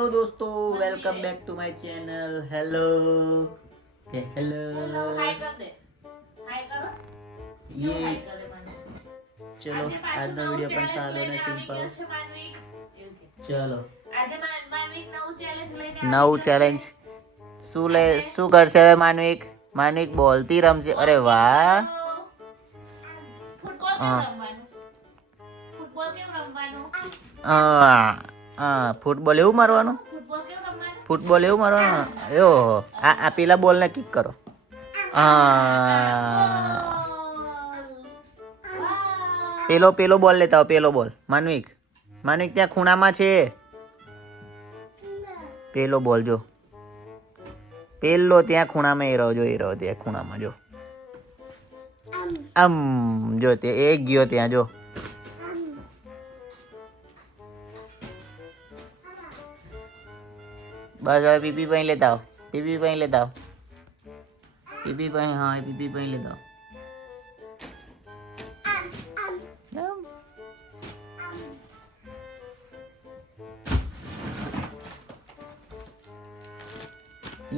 Hello दोस्तों, welcome back to my channel. Hello hello hi कर दे, हाय करो ये હાય કરે મને चलो આજે आज પાછું नो નવું वीडियो पण ચેલેન્જ सादो લઈને ने આવી सिंपल। ગયો છે માનવિક એવું કે चलो આજે માનવિક નવું ચેલેન્જ લઈને આવી નવું ગયો ચેલેન્જ છે શું શું કરશે હવે માનવિક? માનવિક બોલતી રમશે। અરે વાહ! ફૂટબોલ કેમ રમવાનું ફૂટબોલ કેમ રમવાનું ફૂટબોલ એવું મારવાનું? ફૂટબોલ કેમ રમવાનું ફૂટબોલ એવું મારવાનું? એવો આ પેલા બોલ ને કિક કરો। પેલો બોલ લેતા આવો, પેલો બોલ। માનવિક ત્યાં ખૂણામાં છે પેલો બોલ, જો પેલો ત્યાં ખૂણામાં એ રહ્યો ત્યાં ખૂણામાં જો આમ જો તે એ ગયો ત્યાં જો। બસ હવે પીપી પાણી લેતા આવો, પીપી પાણી લેતા આવો, પીપી પાણી, હા પીપી પાણી લેતા આવો।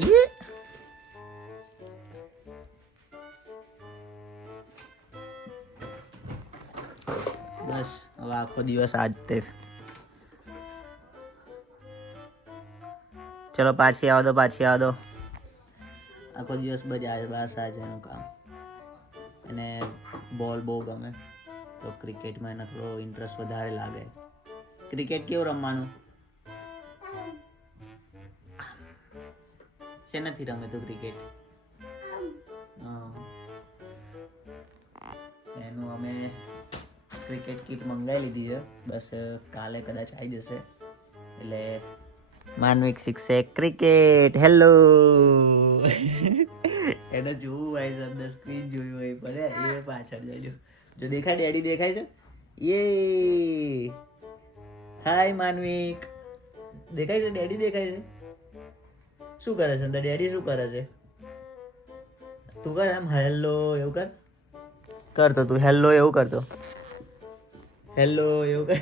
ये બસ હવે આખો દિવસ આજ તે। ચલો પાછી આવો દો, પાછી આવો દો। આખો દિવસ બસ આજ એનું કામ। અને બોલ બહુ ગમે તો ક્રિકેટમાં એને થોડો ઇન્ટરેસ્ટ વધારે લાગે। ક્રિકેટ કેવું રમવાનું? શેનાથી રમે તો ક્રિકેટ? એનું અમે ક્રિકેટ કીટ મંગાવી લીધી છે, બસ કાલે કદાચ આવી જશે એટલે માનવિક શીખશે ક્રિકેટ। હેલો એને જોવું હોય છે, અંદર સ્ક્રીન જોયું હોય પડે એ પાછળ જજો, જો દેખાય ડેડી દેખાય છે, યે હાય માનવિક દેખાય છે, ડેડી દેખાય છે। શું કરે છે અંદર ડેડી? શું કરે છે? તું કર આમ હેલો એવું કરતો તું હેલો એવું કરતો, હેલો એવું કર।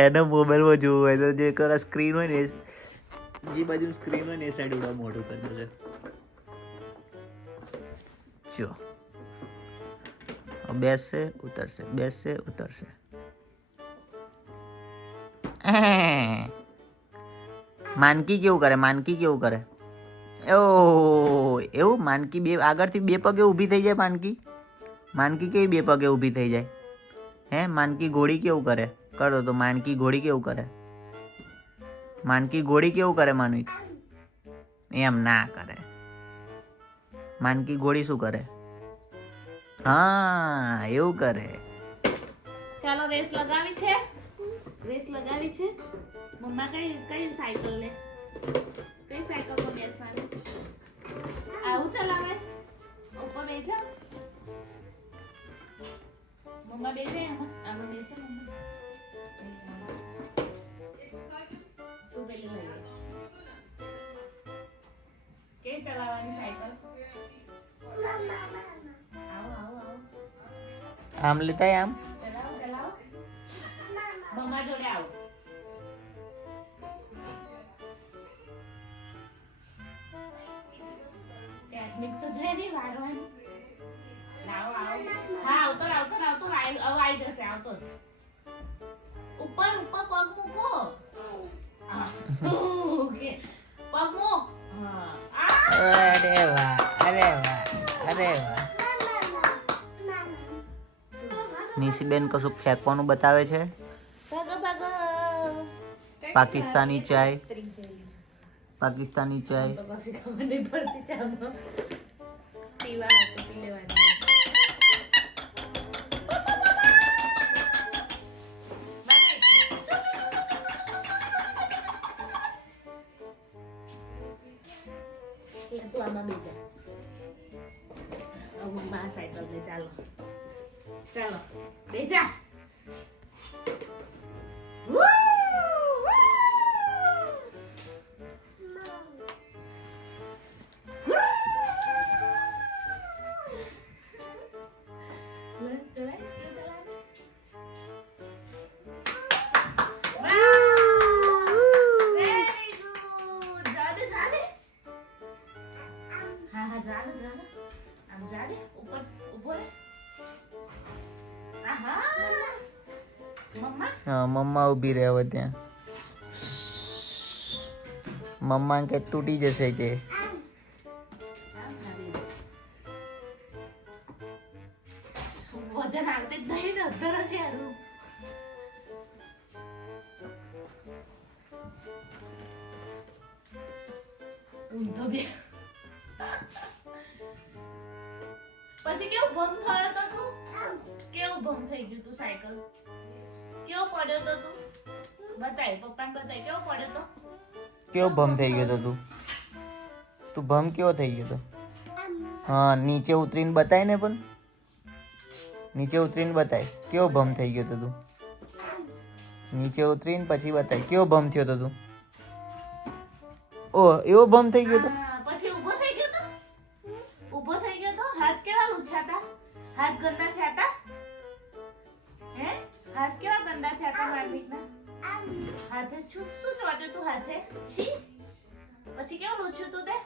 એને મોબાઈલમાં જોવું હોય તો જે કરે સ્ક્રીન હોય ને જે બાજુ સ્ક્રીન હોય ને એ સાઈડ ઉડા મોઢું કરી દેશે। જો બેસશે ઉતરશે, બેસશે ઉતરશે। માનકી કેવું કરે? માનકી કેવું કરે? ઓ એવું માનકી બે આગળથી બે પગે ઊભી થઈ જાય। માનકી કેવી બે પગે ઊભી થઈ જાય? હે માનકી ઘોડી કેવું કરે? કરો તો માનકી ઘોડી કેવું કરે? માનકી ઘોડી કેવું કરે? માનવિક એમ ના કરે। માનકી ઘોડી શું કરે? હા એવું કરે। ચાલો રેસ લગાવી છે, રેસ લગાવી છે। મમ્મા કઈ સાયકલ લે, કઈ સાયકલ પર બેસવાનું? આવું ચલાવે ઉપર બેસા મમ્મા બેસે આમાં આમાં બેસે મમ્મા તું પેલી લઈ લે કે ચલાવવાની સાયકલ આવો આવો આવો આમ લેતા આમ ચલાવો ચલાવો મમ્મા જોડે આવો ટેકનિક તો છે નહીં વારવાની આવો આવો હા આવતો આવી જશે આવતો ઉપર ઉપર પગ મૂકો ઓકે પગ મૂક અરે વાહ, અરે વાહ, અરે વાહ। નિશીબેન કશું ફેંકવાનું બતાવે છે। પાકિસ્તાની ચાય, પાકિસ્તાની ચાય। તો પછી ખબર નહીં પડતી ચાલો પીવા પી લેવાની તું આમાં બેજા મમ્મા સાયકલ ને ચાલો ચાલો બેજા ચલાય મમ્મા ઊભી રહે હવે ત્યાં. મમ્મા કે તૂટી જશે કે. વજન આવતે જ નહીં ને અધર જ યારું. ઊંધો બે. પછી કેવું ભંગ થયો તો તું? કેવું ભંગ થઈ ગયું તું સાયકલ? કેવો પડ્યો તો તું? બતાય પપ્પાને બતાય કેવો પડ્યો તો? કેવો ભમ થઈ ગયો તો તું? તું ભમ કેવો થઈ ગયો તો? હા નીચે ઉતરીને બતાય ને પણ. નીચે ઉતરીને બતાય કેવો ભમ થઈ ગયો તો તું? નીચે ઉતરીને પછી બતાય કેવો ભમ થયો તો તું? ઓ એવો ભમ થઈ ગયો તો? હા, પછી ઊભો થઈ ગયો તો? ઊભો થઈ ગયો તો? હાથ કેવા લૂછાતા? હાથ ગંદા થયા તા? હે? હાથ કેવા ગંદા થયા તા માર્મિકના? હાથે શું ચોટ્યું તું હાથે? છી. પછી કેવું લૂછ્યું તું તે?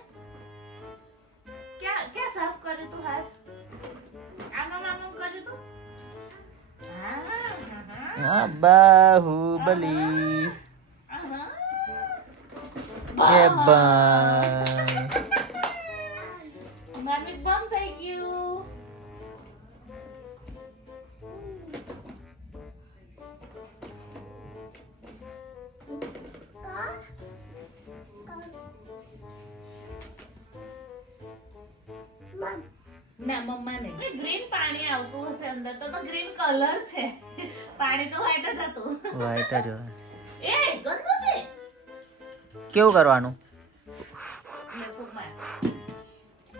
ક્યાં સાફ કર્યું તું હાથ? આમ કર્યું તું? હા બાહુબલી. એ માર્મિક બમ થઈ ગયું. ના મમ્મા નહીં. ગ્રીન પાણી આવતું હશે અંદર તો ગ્રીન કલર છે. પાણી તો વ્હાઈટ જ હતું. વાઈટ જ હોય. એ ગંદુ છે. કેવું કરવાનું? લે ફૂંક માર.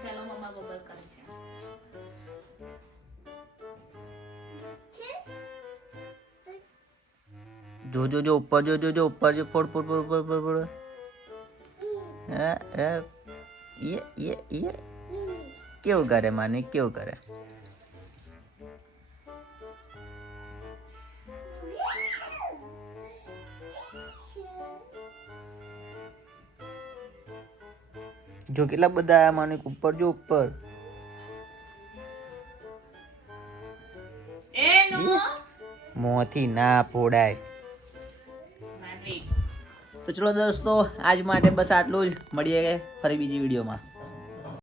ચાલો મમ્મા બબલ કરે છે. જો ઉપર જો ઉપર જો ફોડ હે એ કેવું કરે માને કેવું કરે? જો કેટલા બધા આયા માનિક ઉપર જો ઉપર. એ નો મોંથી ના ફોડાય. માર્મિક. તો ચલો દોસ્તો આજ માટે બસ આટલું જ. મળીએ ફરી બીજી વિડીયોમાં.